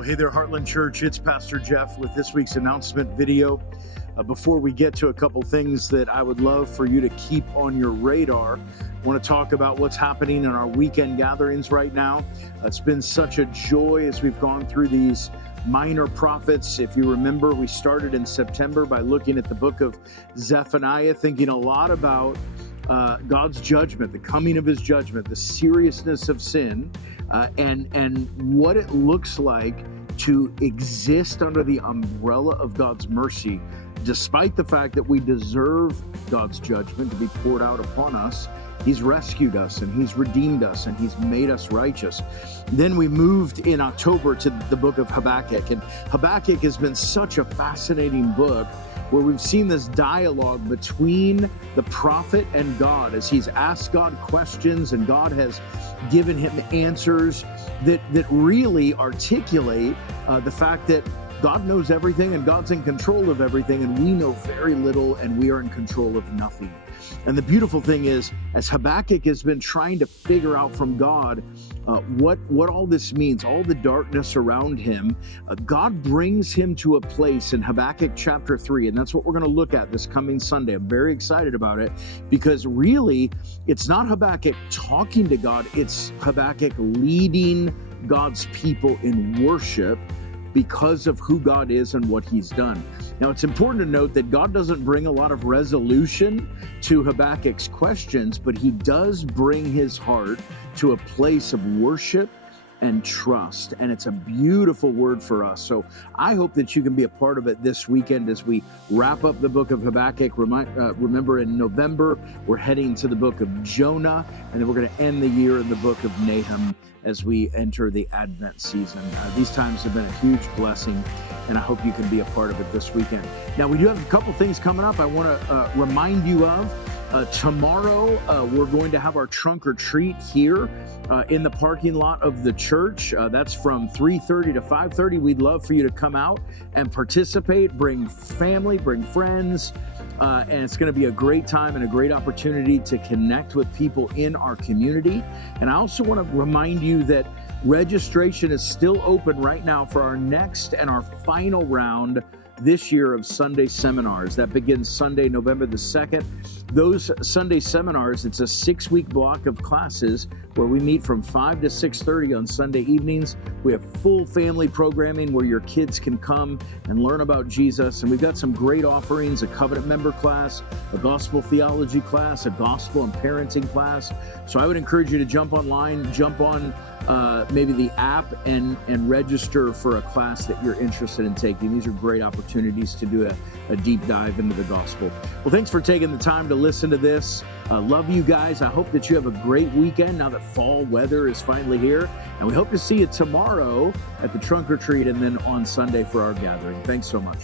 Well, hey there, Heartland Church. It's Pastor Jeff with this week's announcement video. Before we get to a couple things that I would love for you to keep on your radar, I want to talk about what's happening in our weekend gatherings right now. It's been such a joy as we've gone through these minor prophets. If you remember, we started in September by looking at the book of Zephaniah, thinking a lot about God's judgment, the coming of his judgment, the seriousness of sin, and what it looks like to exist under the umbrella of God's mercy, despite the fact that we deserve God's judgment to be poured out upon us. He's rescued us and he's redeemed us and he's made us righteous. Then we moved in October to the book of Habakkuk, and Habakkuk has been such a fascinating book where we've seen this dialogue between the prophet and God as he's asked God questions and God has given him answers that really articulate the fact that God knows everything and God's in control of everything, and we know very little and we are in control of nothing. And the beautiful thing is, as Habakkuk has been trying to figure out from God what all this means, all the darkness around him, God brings him to a place in Habakkuk chapter 3, and that's what we're going to look at this coming Sunday. I'm very excited about it because really, it's not Habakkuk talking to God, it's Habakkuk leading God's people in worship because of who God is and what he's done. Now, it's important to note that God doesn't bring a lot of resolution to Habakkuk's questions, but he does bring his heart to a place of worship and trust. And it's a beautiful word for us. So I hope that you can be a part of it this weekend as we wrap up the book of Habakkuk. Remember, in November, we're heading to the book of Jonah, and then we're going to end the year in the book of Nahum as we enter the Advent season. These times have been a huge blessing, and I hope you can be a part of it this weekend. Now, we do have a couple things coming up I want to remind you of. Tomorrow, we're going to have our trunk or treat here in the parking lot of the church. That's from 3:30 to 5:30. We'd love for you to come out and participate, bring family, bring friends, and it's going to be a great time and a great opportunity to connect with people in our community. And I also want to remind you that registration is still open right now for our next and our final round this year of Sunday seminars. That begins Sunday, November the 2nd. Those Sunday seminars, it's a 6-week block of classes where we meet from 5 to 6:30 on Sunday evenings. We have full family programming where your kids can come and learn about Jesus. And we've got some great offerings, a covenant member class, a gospel theology class, a gospel and parenting class. So I would encourage you to jump online, jump on maybe the app and register for a class that you're interested in taking. These are great opportunities to do a deep dive into the gospel. Well, thanks for taking the time to listen to this. Love you guys. I hope that you have a great weekend now that fall weather is finally here. And we hope to see you tomorrow at the trunk or treat and then on Sunday for our gathering. Thanks so much.